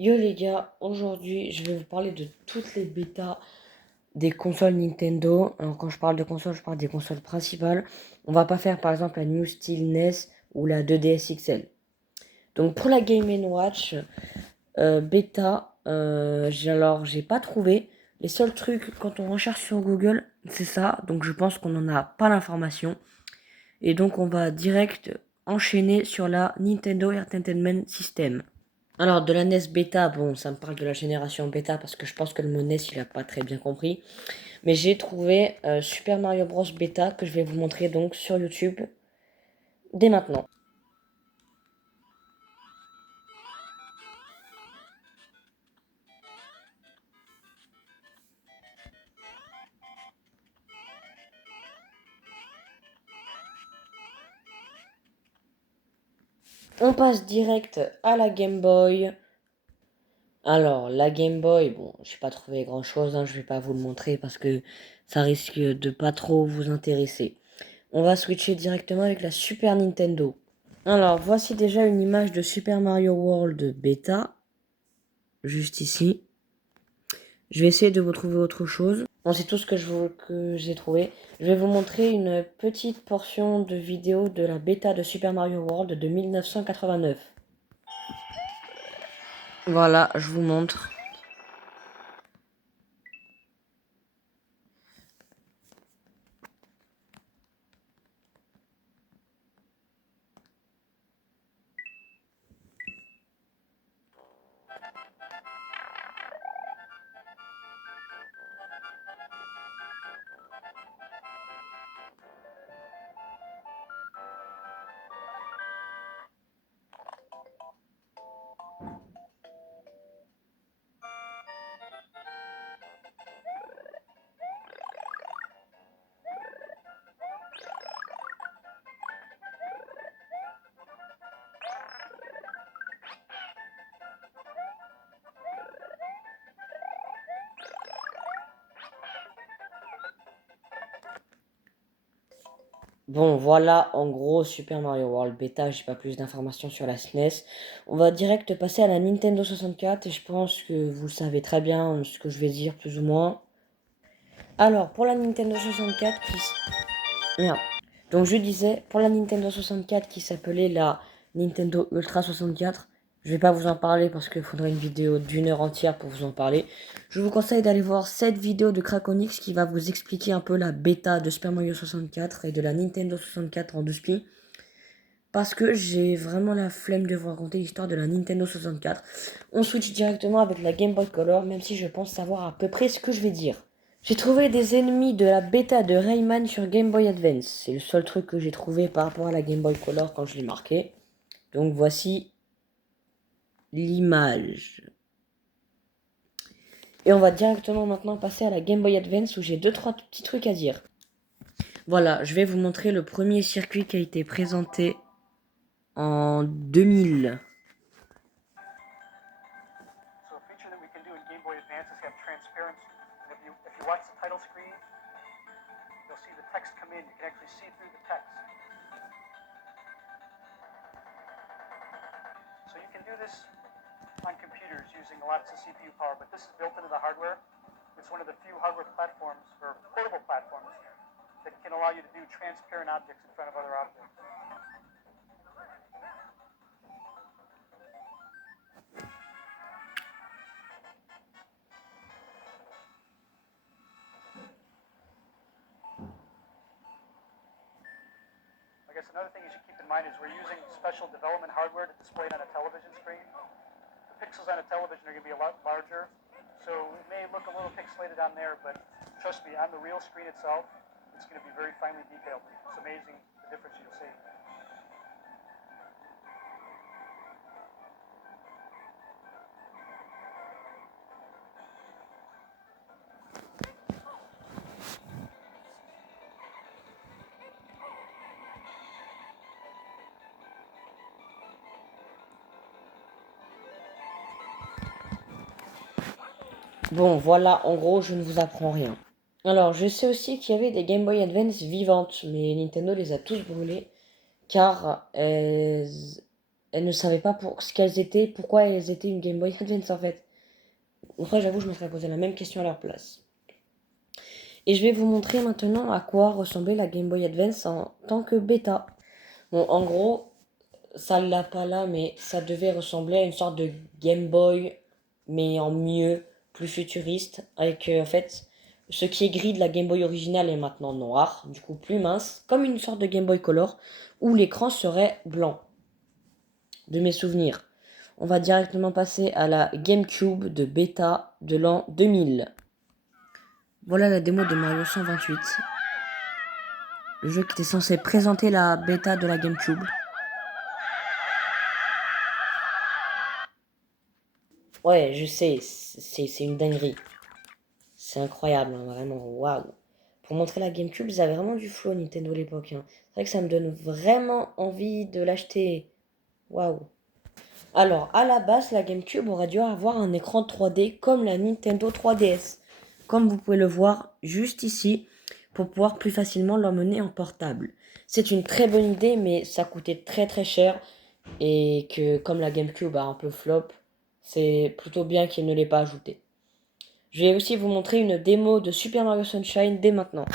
Yo les gars, aujourd'hui je vais vous parler de toutes les bêtas des consoles Nintendo. Alors quand je parle de consoles, je parle des consoles principales. On va pas faire par exemple la New Steel NES ou la 2DS XL. Donc pour la Game Watch bêta, j'ai pas trouvé. Les seuls trucs quand on recherche sur Google, c'est ça. Donc je pense qu'on n'en a pas l'information. Et donc on va direct enchaîner sur la Nintendo Entertainment System. Alors, de la NES bêta, bon, ça me parle de la génération bêta parce que je pense que le mot NES, il a pas très bien compris. Mais j'ai trouvé Super Mario Bros bêta que je vais vous montrer donc sur YouTube dès maintenant. On passe direct à la Game Boy. Alors, la Game Boy, bon, j'ai pas trouvé grand-chose, hein, je vais pas vous le montrer parce que ça risque de pas trop vous intéresser. On va switcher directement avec la Super Nintendo. Alors, voici déjà une image de Super Mario World bêta, juste ici. Je vais essayer de vous trouver autre chose. Bon, c'est tout ce que j'ai trouvé. Je vais vous montrer une petite portion de vidéo de la bêta de Super Mario World de 1989. Voilà, je vous montre. Bon, voilà en gros Super Mario World bêta. J'ai pas plus d'informations sur la SNES. On va direct passer à la Nintendo 64 et je pense que vous savez très bien ce que je vais dire plus ou moins. Alors, pour la Nintendo 64 Merde. Donc je disais, pour la Nintendo 64 qui s'appelait la Nintendo Ultra 64, je vais pas vous en parler parce qu'il faudrait une vidéo d'1 heure entière pour vous en parler. Je vous conseille d'aller voir cette vidéo de Craconix qui va vous expliquer un peu la bêta de Super Mario 64 et de la Nintendo 64 en 12 pieds. Parce que j'ai vraiment la flemme de vous raconter l'histoire de la Nintendo 64. On switch directement avec la Game Boy Color, même si je pense savoir à peu près ce que je vais dire. J'ai trouvé des ennemis de la bêta de Rayman sur Game Boy Advance. C'est le seul truc que j'ai trouvé par rapport à la Game Boy Color quand je l'ai marqué. Donc voici l'image. Et on va directement maintenant passer à la Game Boy Advance où j'ai 2-3 petits trucs à dire. Voilà, je vais vous montrer le premier circuit qui a été présenté en 2000. So a feature that we can do in Game Boy Advance is have transparency. And if you watch the title screen, you'll see the text come in. You can actually see through the text. So you can do this on computers using lots of CPU power, but this is built into the hardware. It's one of the few hardware platforms, or portable platforms, that can allow you to do transparent objects in front of other objects. I guess another thing you should keep in mind is we're using special development hardware to display it on a television screen. The pixels on a television are going to be a lot larger, so it may look a little pixelated on there, but trust me, on the real screen itself, it's going to be very finely detailed. It's amazing the difference you'll see. Bon, voilà, en gros, je ne vous apprends rien. Alors, je sais aussi qu'il y avait des Game Boy Advance vivantes, mais Nintendo les a tous brûlées, car elle ne savait pas pour ce qu'elles étaient, pourquoi elles étaient une Game Boy Advance en fait. Après, j'avoue, je me serais posé la même question à leur place. Et je vais vous montrer maintenant à quoi ressemblait la Game Boy Advance en tant que bêta. Bon, en gros, ça l'a pas là, mais ça devait ressembler à une sorte de Game Boy, mais en mieux, plus futuriste, avec en fait, ce qui est gris de la Game Boy originale est maintenant noir, du coup plus mince, comme une sorte de Game Boy Color, où l'écran serait blanc, de mes souvenirs. On va directement passer à la GameCube de bêta de l'an 2000. Voilà la démo de Mario 128, le jeu qui était censé présenter la bêta de la GameCube. Ouais, je sais, c'est une dinguerie. C'est incroyable, hein, vraiment, waouh. Pour montrer la GameCube, ils avaient vraiment du flow Nintendo à l'époque, hein. C'est vrai que ça me donne vraiment envie de l'acheter. Waouh. Alors, à la base, la GameCube aurait dû avoir un écran 3D comme la Nintendo 3DS. Comme vous pouvez le voir juste ici, pour pouvoir plus facilement l'emmener en portable. C'est une très bonne idée, mais ça coûtait très très cher. Et que comme la GameCube a un peu flop, c'est plutôt bien qu'il ne l'ait pas ajouté. Je vais aussi vous montrer une démo de Super Mario Sunshine dès maintenant.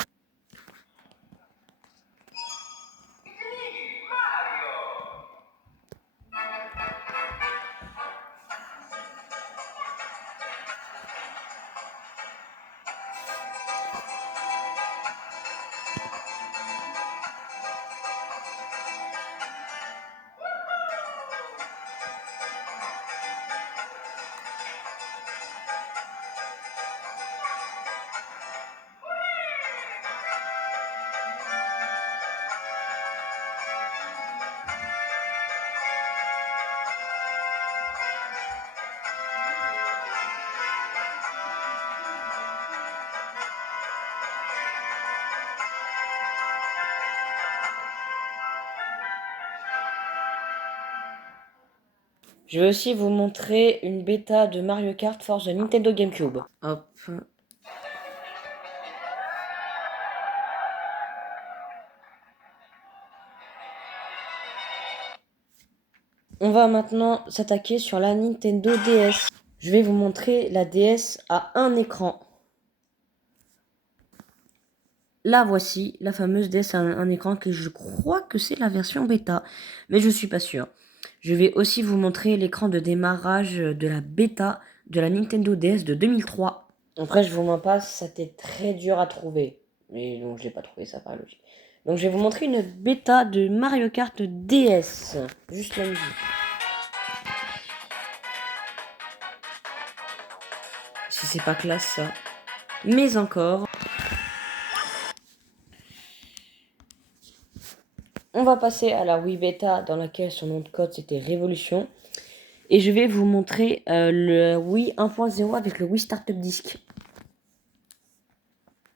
Je vais aussi vous montrer une bêta de Mario Kart for the Nintendo GameCube. Hop. On va maintenant s'attaquer sur la Nintendo DS. Je vais vous montrer la DS à un écran. La voici, la fameuse DS à un écran que je crois que c'est la version bêta, mais je suis pas sûr. Je vais aussi vous montrer l'écran de démarrage de la bêta de la Nintendo DS de 2003. Après, je vous mens pas, c'était très dur à trouver. Mais donc, j'ai pas trouvé ça par logique. Donc, je vais vous montrer une bêta de Mario Kart DS. Juste la musique. Si c'est pas classe, ça. Mais encore. On va passer à la Wii Beta dans laquelle son nom de code c'était Révolution. Et je vais vous montrer le Wii 1.0 avec le Wii Startup Disc.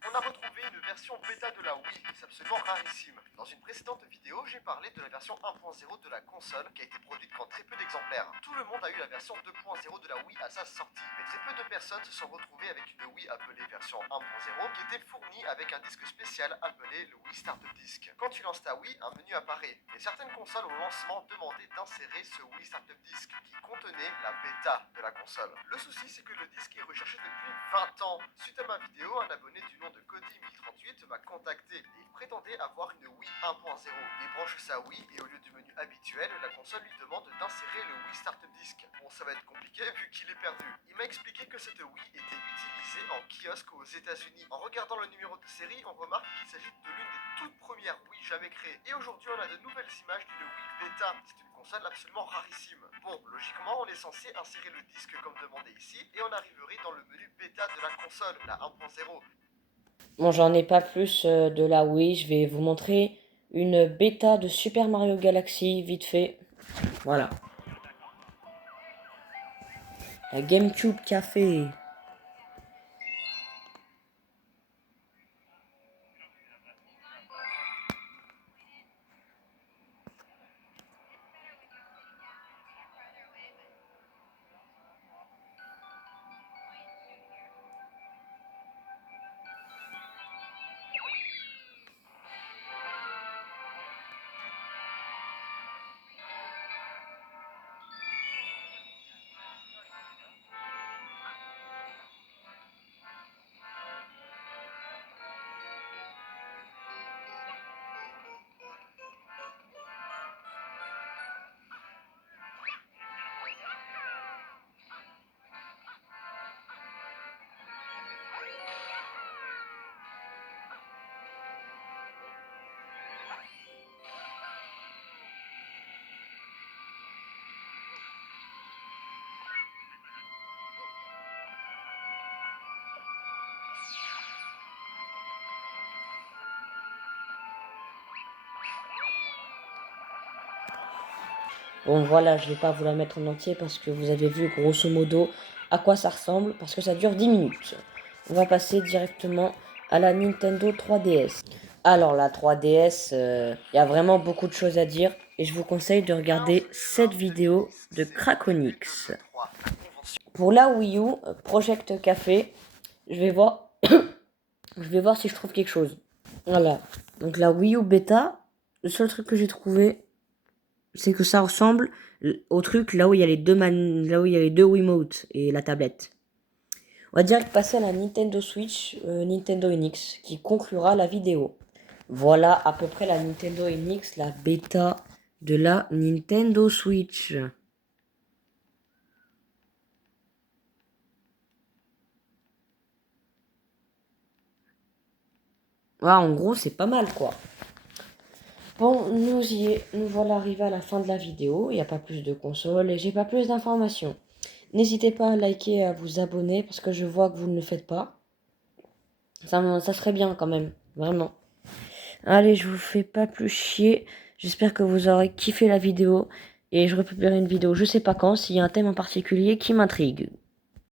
On a retrouvé une version bêta de la Wii, c'est absolument rarissime. Dans une précédente vidéo, j'ai parlé de la version 1.0 de la console qui a été produite qu'en très peu d'exemplaires. Tout le monde a eu la version 2.0 de la Wii à sa sortie, mais très peu de personnes se sont retrouvées avec une Wii appelée version 1.0 qui était fournie avec un disque spécial appelé le Wii Startup Disc. Quand tu lances ta Wii, un menu apparaît, et certaines consoles au lancement demandaient d'insérer ce Wii Startup Disc qui contenait la bêta de la console. Le souci, c'est que le disque est recherché depuis 20 ans. Suite à ma vidéo, un abonné du nom de Cody1038 m'a contacté et il prétendait avoir une Wii 1.0. Il branche sa Wii et au lieu du menu habituel, la console lui demande d'insérer le Wii Startup Disc. Bon, ça va être compliqué vu qu'il est perdu. Il m'a expliqué que cette Wii était utilisée en kiosque aux États-Unis. En regardant le numéro de série, on remarque qu'il s'agit de l'une des toutes premières Wii jamais créées. Et aujourd'hui, on a de nouvelles images d'une Wii Beta. C'est une console absolument rarissime. Bon, logiquement, on est censé insérer le disque comme demandé ici et on arriverait dans le menu bêta de la console, la 1.0. Bon, j'en ai pas plus de la Wii. Je vais vous montrer une bêta de Super Mario Galaxy, vite fait. Voilà. La GameCube Café. Bon voilà, je vais pas vous la mettre en entier parce que vous avez vu grosso modo à quoi ça ressemble, parce que ça dure 10 minutes. On va passer directement à la Nintendo 3DS. Alors la 3DS, il y a vraiment beaucoup de choses à dire et je vous conseille de regarder cette vidéo de Craconix. Pour la Wii U, Project Café, je vais voir, je vais voir si je trouve quelque chose. Voilà, donc la Wii U bêta, le seul truc que j'ai trouvé, c'est que ça ressemble au truc là où il y a là où il y a les deux Wiimotes et la tablette. On va direct passer à la Nintendo Switch, Nintendo NX, qui conclura la vidéo. Voilà à peu près la Nintendo NX, la bêta de la Nintendo Switch. Voilà, en gros, c'est pas mal quoi. Bon, nous voilà arrivés à la fin de la vidéo. Il n'y a pas plus de console et j'ai pas plus d'informations. N'hésitez pas à liker et à vous abonner parce que je vois que vous ne le faites pas. Ça serait bien quand même, vraiment. Allez, je vous fais pas plus chier. J'espère que vous aurez kiffé la vidéo. Et je republierai une vidéo, je sais pas quand, s'il y a un thème en particulier qui m'intrigue.